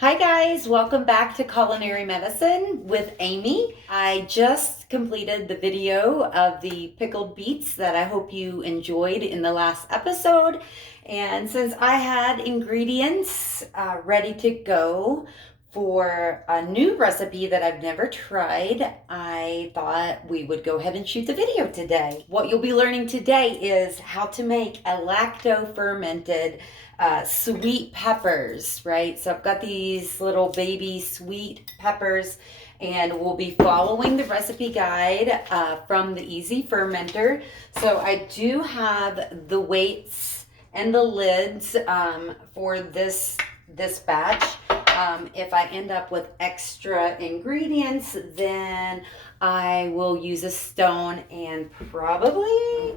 Hi guys, welcome back to Culinary Medicine with Amy. I just completed the video of the pickled beets that I hope you enjoyed in the last episode. And since I had ingredients ready to go for a new recipe that I've never tried, I thought we would go ahead and shoot the video today. What you'll be learning today is how to make a lacto-fermented sweet peppers, right? So I've got these little baby sweet peppers, and we'll be following the recipe guide from the Easy Fermenter. So I do have the weights and the lids for this batch. If I end up with extra ingredients, then I will use a stone and probably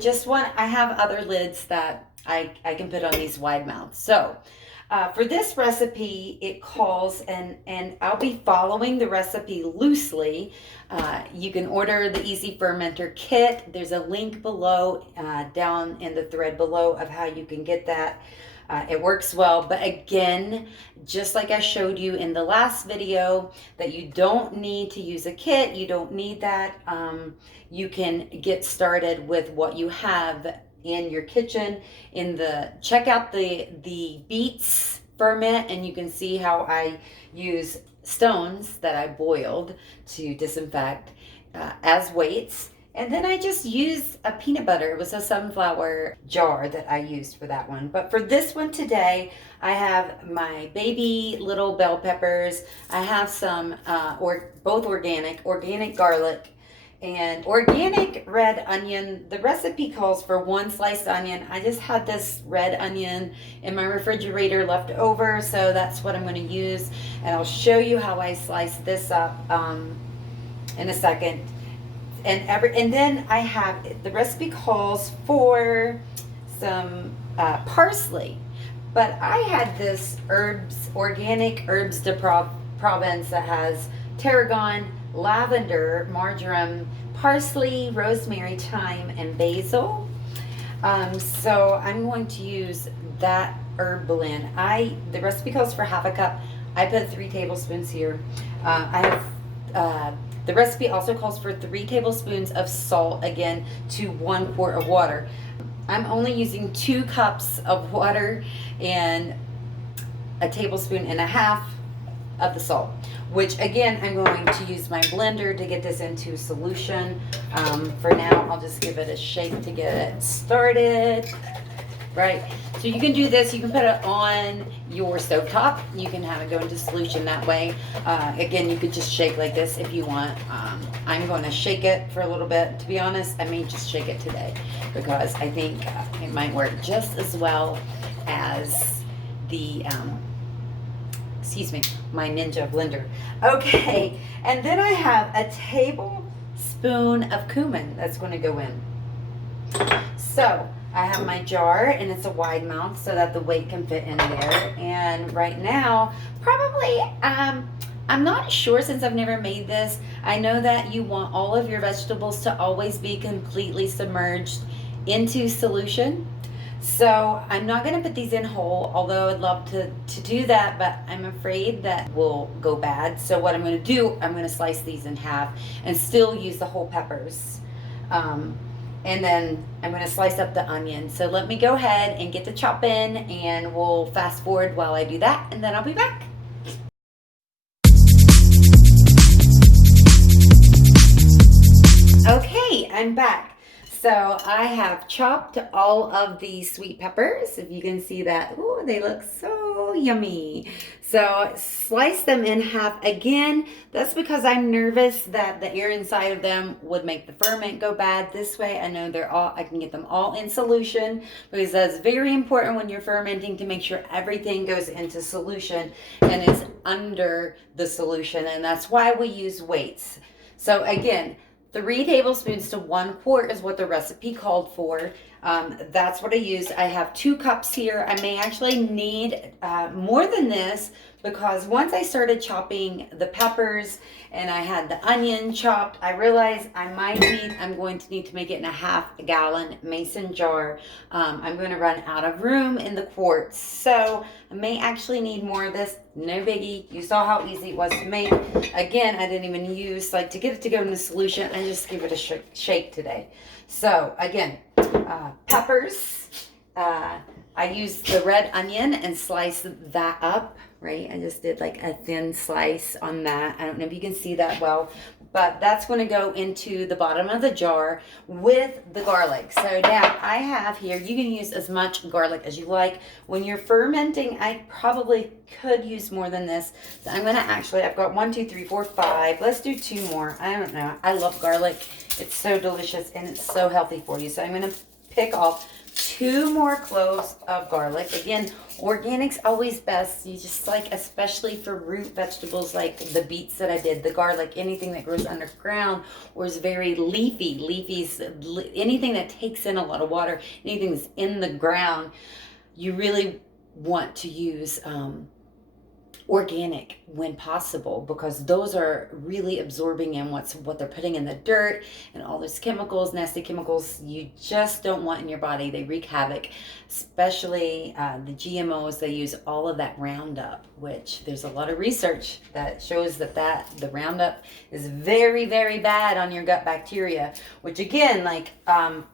just one. I have other lids that I can put on these wide mouths. So for this recipe, it calls, and I'll be following the recipe loosely. You can order the Easy Fermenter kit. There's a link below, down in the thread below, of how you can get that. It works well, but again, just like I showed you in the last video, that you don't need to use a kit. You don't need that. You can get started with what you have in your kitchen. Check out the beets ferment, and you can see how I use stones that I boiled to disinfect as weights. And then I just used a peanut butter. It was a sunflower jar that I used for that one. But for this one today, I have my baby little bell peppers. I have some, both organic garlic, and organic red onion. The recipe calls for 1 sliced onion. I just had this red onion in my refrigerator left over, so that's what I'm going to use. And I'll show you how I slice this up in a second. And then I have, the recipe calls for some parsley, but I had this organic herbs de Provence that has tarragon, lavender, marjoram, parsley, rosemary, thyme, and basil. So I'm going to use that herb blend. The recipe calls for half a cup. I put 3 tablespoons here. The recipe also calls for 3 tablespoons of salt, again, to 1 quart of water. I'm only using 2 cups of water and a tablespoon and a half of the salt, which again, I'm going to use my blender to get this into solution. For now, I'll just give it a shake to get it started. Right, so you can do this, you can put it on your stovetop, you can have it go into solution that way. Again, you could just shake like this if you want. I'm going to shake it for a little bit. To be honest, I may just shake it today because I think it might work just as well as the, my Ninja blender. Okay, and then I have a tablespoon of cumin that's going to go in. So I have my jar, and it's a wide mouth so that the weight can fit in there. And right now, probably, I'm not sure, since I've never made this. I know that you want all of your vegetables to always be completely submerged into solution. So I'm not going to put these in whole, although I'd love to do that, but I'm afraid that will go bad. So what I'm going to do, I'm going to slice these in half and still use the whole peppers. And then I'm going to slice up the onion. So let me go ahead and get the chop in, and we'll fast forward while I do that, and then I'll be back. Okay, I'm back. So I have chopped all of the sweet peppers. If you can see that, oh, they look so yummy. So slice them in half. Again, that's because I'm nervous that the air inside of them would make the ferment go bad. This way I know I can get them all in solution, because that's very important when you're fermenting, to make sure everything goes into solution and is under the solution. And that's why we use weights. So again, 3 tablespoons to 1 quart is what the recipe called for. That's what I use. I have 2 cups here. I may actually need more than this, because once I started chopping the peppers and I had the onion chopped, I realized I'm going to need to make it in a 1/2 gallon mason jar. I'm going to run out of room in the quarts, so I may actually need more of this. No biggie. You saw how easy it was to make. Again, I didn't even use, to get it to go in the solution, I just give it a shake today. So again, peppers. I used the red onion and sliced that up, right? I just did like a thin slice on that. I don't know if you can see that well, but that's going to go into the bottom of the jar with the garlic. So now I have here, you can use as much garlic as you like. When you're fermenting, I probably could use more than this. So I'm going to I've got 1, 2, 3, 4, 5. Let's do 2 more. I don't know. I love garlic. It's so delicious and it's so healthy for you. So I'm going to pick off 2 more cloves of garlic. Again, organic's always best. You just especially for root vegetables like the beets that I did, the garlic, anything that grows underground or is very leafy. Leafy's anything that takes in a lot of water, anything that's in the ground, you really want to use organic when possible, because those are really absorbing in what they're putting in the dirt and all those chemicals, nasty chemicals you just don't want in your body. They wreak havoc, especially the GMOs. They use all of that Roundup, which there's a lot of research that shows that the Roundup is very, very bad on your gut bacteria, which again,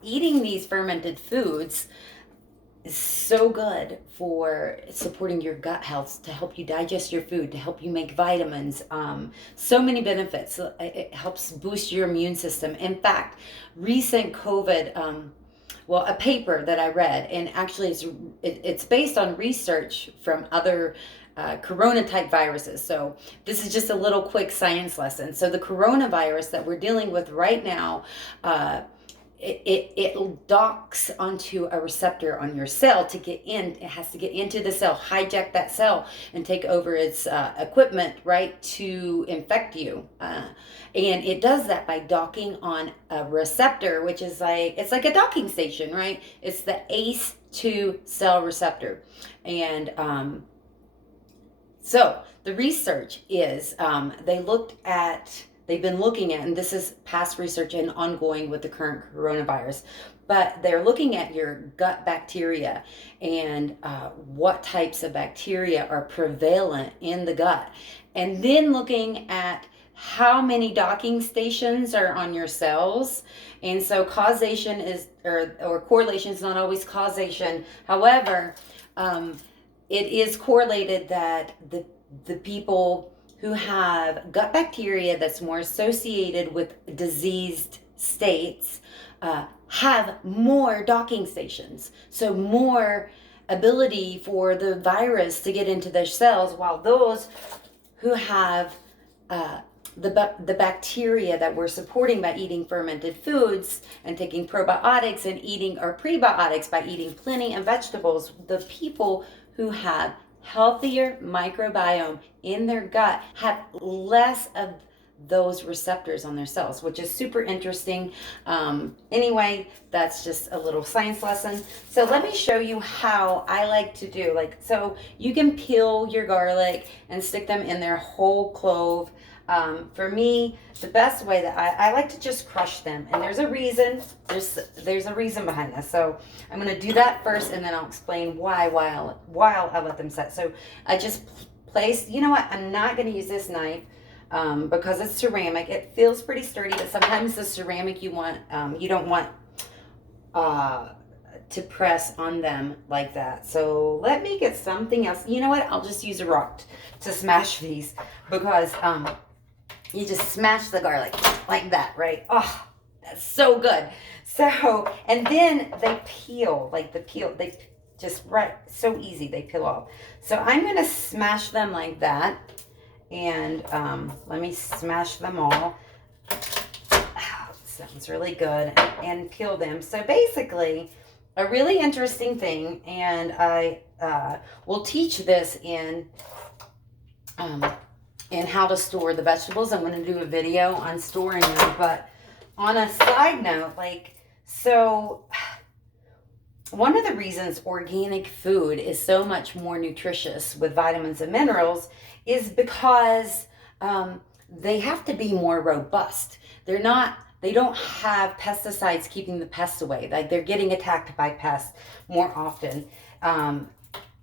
eating these fermented foods is so good for supporting your gut health, to help you digest your food, to help you make vitamins. So many benefits. It helps boost your immune system. In fact, recent COVID, a paper that I read, and actually it's based on research from other corona type viruses. So this is just a little quick science lesson. So the coronavirus that we're dealing with right now, it docks onto a receptor on your cell to get in. It has to get into the cell, hijack that cell, and take over its equipment, right, to infect you. And it does that by docking on a receptor, which is it's like a docking station, right? It's the ACE2 cell receptor. And so the research is they've been looking at, and this is past research and ongoing with the current coronavirus, but they're looking at your gut bacteria and what types of bacteria are prevalent in the gut, and then looking at how many docking stations are on your cells. And so causation is, or correlation is not always causation. However, it is correlated that the people who have gut bacteria that's more associated with diseased states have more docking stations. So more ability for the virus to get into their cells, while those who have the bacteria that we're supporting by eating fermented foods and taking probiotics and eating our prebiotics by eating plenty of vegetables, the people who have healthier microbiome in their gut have less of those receptors on their cells, which is super interesting. Anyway, that's just a little science lesson. So let me show you how I like to do. So you can peel your garlic and stick them in their whole clove. For me, the best way that I like to just crush them, and there's a reason. There's a reason behind this. So I'm going to do that first, and then I'll explain why while I let them set. So I just place. You know what? I'm not going to use this knife because it's ceramic. It feels pretty sturdy, but sometimes the ceramic you don't want to press on them like that. So let me get something else. You know what? I'll just use a rock to smash these, because you just smash the garlic like that, right? Oh, that's so good. So, and then they peel, they just so easy, they peel off. So I'm going to smash them like that. And let me smash them all. Oh, sounds really good. And peel them. So basically, a really interesting thing, and I will teach this in how to store the vegetables. I'm going to do a video on storing them, but on a side note, so one of the reasons organic food is so much more nutritious with vitamins and minerals is because they have to be more robust. They don't have pesticides keeping the pests away. Like, they're getting attacked by pests more often.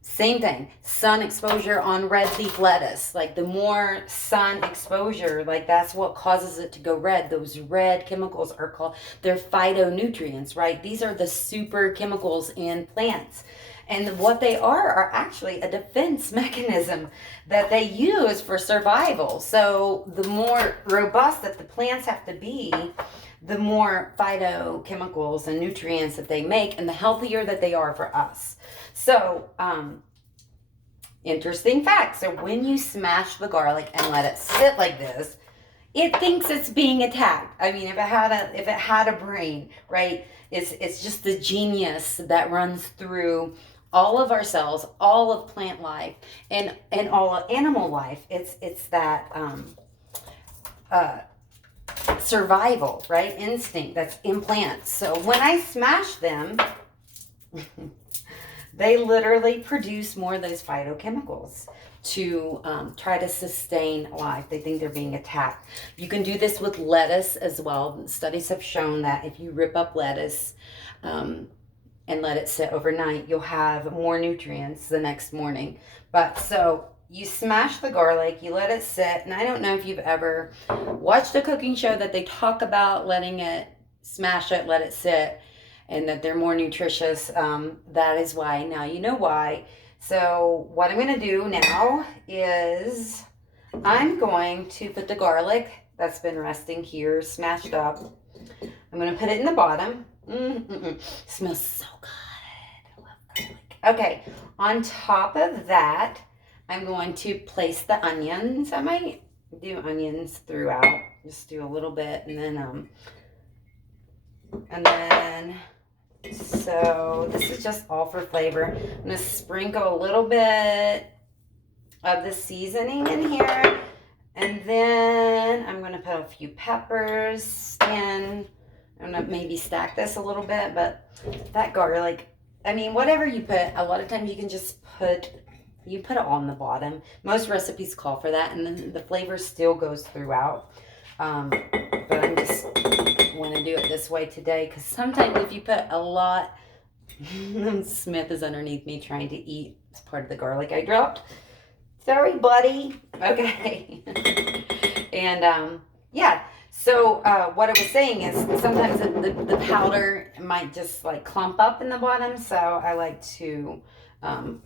Same thing, sun exposure on red leaf lettuce. Like, the more sun exposure, like, that's what causes it to go red. Those red chemicals are called, they're phytonutrients, right? These are the super chemicals in plants. And what they are actually a defense mechanism that they use for survival. So the more robust that the plants have to be, the more phytochemicals and nutrients that they make, and the healthier that they are for us. So, interesting fact. So when you smash the garlic and let it sit like this, it thinks it's being attacked. I mean, if it had a brain, right? It's just the genius that runs through all of our cells, all of plant life, and all of animal life. It's that survival, right? Instinct that's in plants. So when I smash them, they literally produce more of those phytochemicals to try to sustain life. They think they're being attacked. You can do this with lettuce as well. Studies have shown that if you rip up lettuce and let it sit overnight, you'll have more nutrients the next morning. But so you smash the garlic, you let it sit, and I don't know if you've ever watched a cooking show that they talk about letting it, smash it, let it sit, and that they're more nutritious. That is why. Now you know why. So what I'm going to do now is I'm going to put the garlic that's been resting here, smashed up. I'm going to put it in the bottom. Smells so good. I love garlic. Okay, on top of that, I'm going to place the onions. I might do onions throughout. Just do a little bit, and then so this is just all for flavor. I'm going to sprinkle a little bit of the seasoning in here, and then I'm going to put a few peppers in. I'm going to maybe stack this a little bit, but that garlic, I mean, whatever you put, a lot of times you can just put it on the bottom. Most recipes call for that, and then the flavor still goes throughout. But I just want to do it this way today, because sometimes if you put a lot, Smith is underneath me trying to eat. It's part of the garlic I dropped. Sorry, buddy. Okay. And yeah. So what I was saying is sometimes the powder might just like clump up in the bottom. So I like to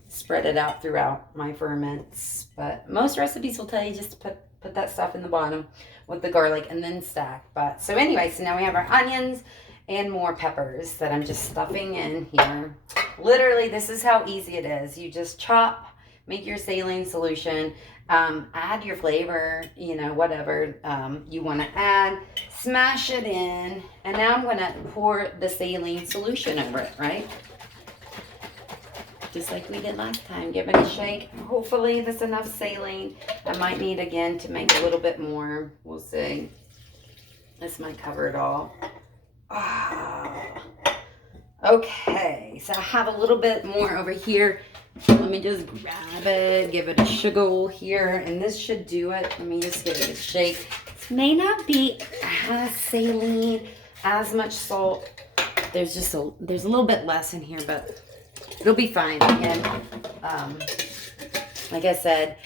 spread it out throughout my ferments. But most recipes will tell you just to put that stuff in the bottom with the garlic and then stack. But so anyway, so now we have our onions and more peppers that I'm just stuffing in here. Literally, this is how easy it is. You just chop, make your saline solution, add your flavor, you know, whatever you want to add, smash it in, and now I'm going to pour the saline solution over it, right? Just like we did last time. Give it a shake. Hopefully there's enough saline. I might need again to make a little bit more. We'll see. This might cover it all. Okay, so I have a little bit more over here. Let me just grab it, give it a shiggle here, and this should do it. Let me just give it a shake. This may not be as saline, as much salt. There's a little bit less in here, but it'll be fine. And like I said,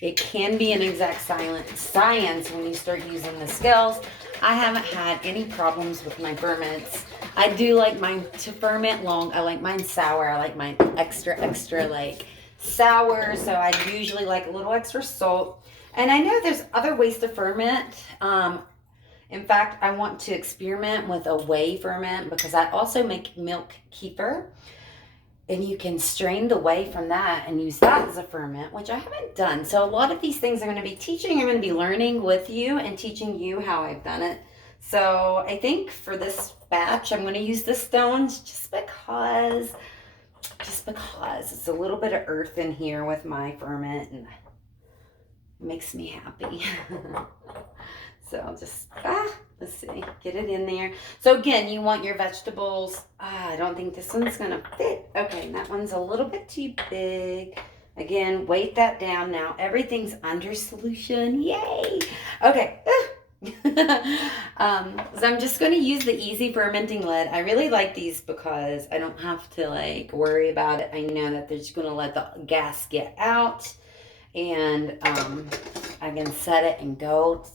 it can be an exact science when you start using the scales. I haven't had any problems with my ferments. I do like mine to ferment long. I like mine sour. I like mine extra like sour. So I usually like a little extra salt. And I know there's other ways to ferment. In fact, I want to experiment with a whey ferment because I also make milk kefir. And you can strain the whey from that and use that as a ferment, which I haven't done. So a lot of these things I'm going to be teaching. I'm going to be learning with you and teaching you how I've done it. So I think for this batch, I'm going to use the stones just because it's a little bit of earth in here with my ferment and it makes me happy. So I'll just, let's see, get it in there. So again, you want your vegetables. I don't think this one's gonna fit. Okay, that one's a little bit too big. Again, weight that down now. Everything's under solution. Yay! Okay. So I'm just going to use the easy fermenting lid. I really like these because I don't have to like worry about it. I know that they're just going to let the gas get out, and I can set it and go.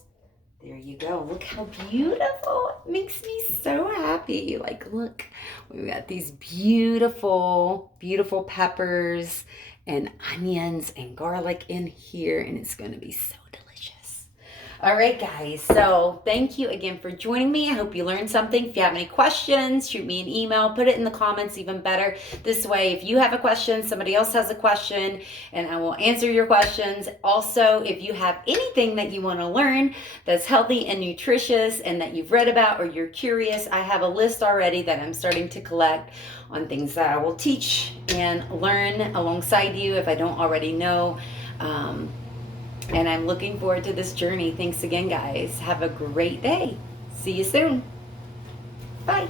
There you go. Look how beautiful. It makes me so happy. Like, look, we've got these beautiful, beautiful peppers and onions and garlic in here, and it's going to be so delicious. All right, guys. So thank you again for joining me. I hope you learned something. If you have any questions, shoot me an email. Put it in the comments, even better. This way, if you have a question, somebody else has a question, and I will answer your questions. Also, if you have anything that you want to learn that's healthy and nutritious and that you've read about or you're curious, I have a list already that I'm starting to collect on things that I will teach and learn alongside you if I don't already know. And I'm looking forward to this journey. Thanks again, guys. Have a great day. See you soon. Bye.